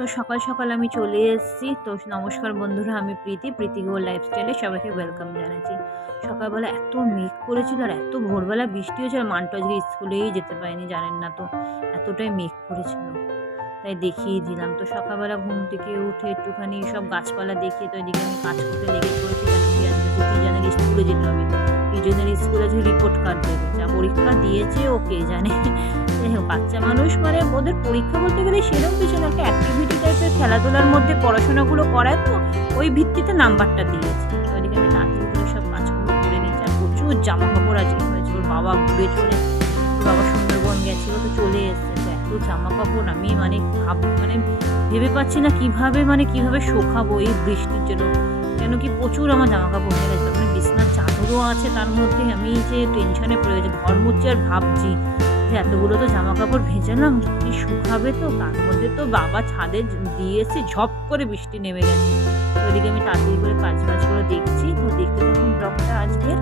তো সকাল সকাল আমি চলে এসেছি। তো নমস্কার বন্ধুরা, আমি প্রীতি গো লাইফস্টাইলে সবাইকে ওয়েলকাম জানাচ্ছি। সকালবেলা এত মেঘ করেছিল আর এত ভোরবেলা বৃষ্টি হয়েছিল, আর মান্টু আজকে স্কুলেই যেতে পারেনি, জানেন না তো এতটাই মেঘ করেছিল, তাই দেখিয়ে দিলাম। তো সকালবেলা ঘুম থেকে উঠে একটুখানি সব গাছপালা দেখিয়ে, তো এদিকে আমি কাজ করতে লেগে পড়েছি। কেন কি আজকে তিজানের স্কুলে যেতে হবে, তিজনের স্কুলে আজকে রিপোর্ট কার্ড দেবে, যা পরীক্ষা দিয়েছে ও কে জানে। যাই হোক, বাচ্চা মানুষ মানে ওদের পরীক্ষা বলতে গেলে সেরকম কিছু না, একটা অ্যাক্টিভিটি টাইপের খেলাধুলার মধ্যে পড়াশোনাগুলো করায়, তো ওই ভিত্তিতে নাম্বারটা দিয়েছে। তো ওইদিকে আমি তাড়াতাড়ি করে সব কাজগুলো করে নিচ্ছি। আর প্রচুর জামা কাপড় আজকে হয়েছে, ওর বাবা ঘুরে চলে, ওর বাবা সুন্দরবন গেছিল, তো চলে এসছে। তো এত জামা কাপড় আমি মানে ভেবে পাচ্ছি না কিভাবে শোকাবো এই বৃষ্টির জন্য। কেন কি প্রচুর আমার জামা কাপড় হয়ে গেছে, মানে বিছনার চাদরও আছে, তার মধ্যে আমি যে টেনশনে পড়ে গেছি, ঘর মুছছি আর ভাবছি যে এতগুলো তো জামা কাপড় ভেজালাম, কি শুকাবে, তো তার মধ্যে তো বাবা ছাদে দিয়েছে, ঝপ করে বৃষ্টি নেমে গেছে। তো ওদিকে আমি তাড়াতাড়ি করে কাজবাজগুলো দেখছি। তো দেখতে থাকুন ব্লগটা আজকে।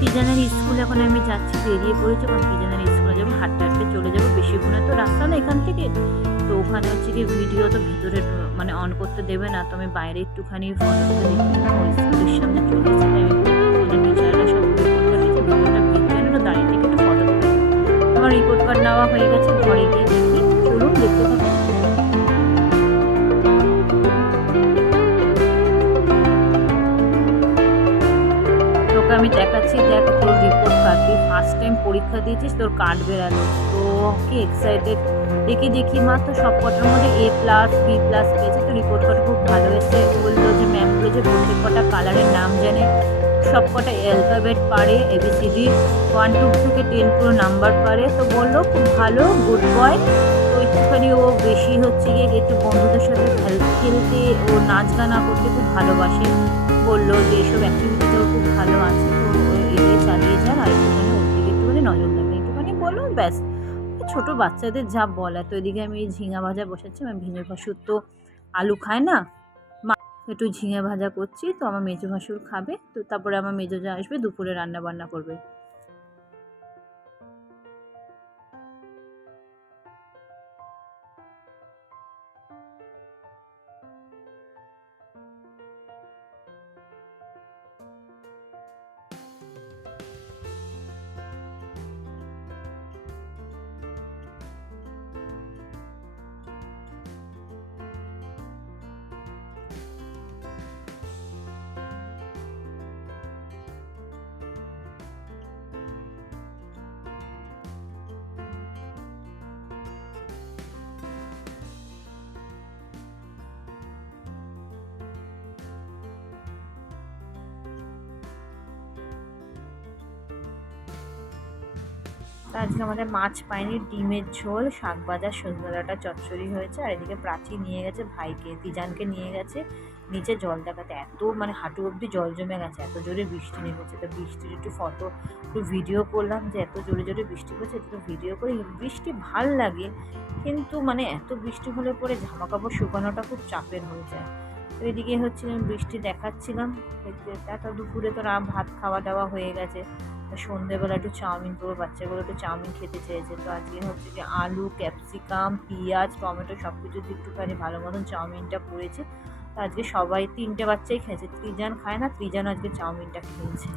তিজানের স্কুল এখন আমি যাচ্ছি, বেরিয়ে পড়েছি, কারণ তিজানের স্কুলে যাবো, হাঁটতে হাঁটতে চলে যাবো, বেশিক্ষণে তো রাস্তা না এখান থেকে। তো ওখানে হচ্ছে কি ভিডিও তো ভেতরে মানে অন করতে দেবে না, তো আমি বাইরে একটুখানি ফটো দেখি, ওই স্কুলের সামনে চলে এসেছি। তাই আমি টিচাররা সব রিপোর্ট কার্ড দিয়েছে, ভিডিওটা ভিডিও না দাঁড়িয়ে থেকে একটু ফটো তুলে। আমার রিপোর্ট কার্ড নেওয়া হয়ে গেছে, ঘরে গিয়ে দেখি। চলুন দেখতে থাকুন। তোকে আমি দেখাচ্ছি, দেখ তোর রিপোর্ট কার্ড, তুই ফার্স্ট টাইম পরীক্ষা দিয়েছিস, তোর কার্ড বেরালো, তো কি এক্সাইটেড। দেখি মা, তো সব কটার মধ্যে A+B+ পেয়েছে, তো রিপোর্ট কার্ড খুব ভালো এসেছে। বললো যে ম্যাম বলেছে প্রত্যেক কটা কালারের নাম জানে, সব কটা অ্যালফাবেট পারে, ABCD 1 2 থেকে 10 পুরো নাম্বার পারে। তো বললো খুব ভালো, গুড বয়। তো একটুখানি ও বেশি হচ্ছে গিয়ে একটু বন্ধুদের সাথে খেলতে, ও নাচ গানা করতে খুব ভালোবাসে। বললো যে এসব অ্যাক্টিভিটিতেও খুব ভালো আছে, তো এটাই চালিয়ে যান, আর একটুখানি ওর দিকে একটুখানি নজর দেবেন, একটুখানি বললো, ব্যাস। ছোটো বাচ্চাদের যা বলা। তো এদিকে আমি ঝিঙা ভাজা বসাচ্ছি, আমার মেজো ভাসুর তো আলু খায় না, একটু ঝিঙে ভাজা করছি, তো আমার মেজো ভাসুর খাবে, তো তারপরে আমার মেজো যা আসবে দুপুরে রান্না বান্না করবে। তা আজকে আমাদের মাছ পাইনি, ডিমের ঝোল, শাক ভাজা, সজনে ডাঁটা চচ্চড়ি হয়েছে। আর এদিকে প্রাচী নিয়ে গেছে ভাইকে, তিজানকে নিয়ে গেছে নিচে জল দেখাতে। এত মানে হাঁটু অবধি জল জমে গেছে, এত জোরে বৃষ্টি নেমেছে। তো বৃষ্টির একটু ভিডিও করলাম, যে এত জোরে জোরে বৃষ্টি পড়ছে, একটু ভিডিও করি। বৃষ্টি ভাল লাগে, কিন্তু মানে এত বৃষ্টি হলে পরে জামা কাপড় শুকানোটা খুব চাপের হয়ে যায়। তো এদিকে হচ্ছে বৃষ্টি দেখাচ্ছিলাম দেখতে। তো দুপুরে তো ভাত খাওয়া দাওয়া হয়ে গেছে। সন্ধ্যেবেলা একটু চাউমিন করবো, বাচ্চাগুলো একটু চাউমিন খেতে চেয়েছে। তো আজকে হচ্ছে যে আলু, ক্যাপসিকাম, পেঁয়াজ, টমেটো সব কিছু দিয়ে একটুখানি ভালো মতন চাউমিনটা করেছি। তো আজকে সবাই 3টে বাচ্চাই খেয়েছে, ত্রিজান খায় না, ত্রিজান আজকে চাউমিনটা খেয়েছে।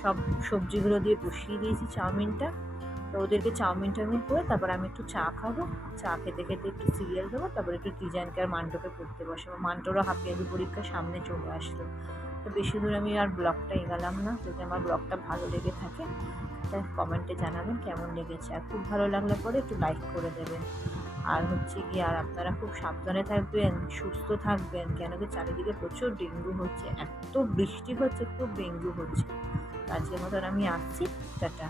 সব সবজিগুলো দিয়ে বসিয়ে দিয়েছি চাউমিনটা। তো ওদেরকে চাউমিন টাউমিন করে তারপর আমি একটু চা খাবো, চা খেতে খেতে একটু সিরিয়াল দেবো, তারপর একটু ত্রিজানকে আর মান্টোকে পড়তে বসাবো। মান্টোরও হাফ ইয়ারলি পরীক্ষা সামনে চলে আসলো। তো বেশি দূর আমি আর ব্লগটা এগালাম না। যদি আমার ব্লগটা ভালো লেগে থাকে তা কমেন্টে জানাবেন কেমন লেগেছে, আর খুব ভালো লাগলে পরে একটু লাইক করে দেবেন। আর হচ্ছে কি, আর আপনারা খুব সাবধানে থাকবেন, সুস্থ থাকবেন, কেন কি চারিদিকে প্রচুর ডেঙ্গু হচ্ছে, এত বৃষ্টি হচ্ছে, খুব ডেঙ্গু হচ্ছে। আজকের মতন আমি আসছি, টাটা।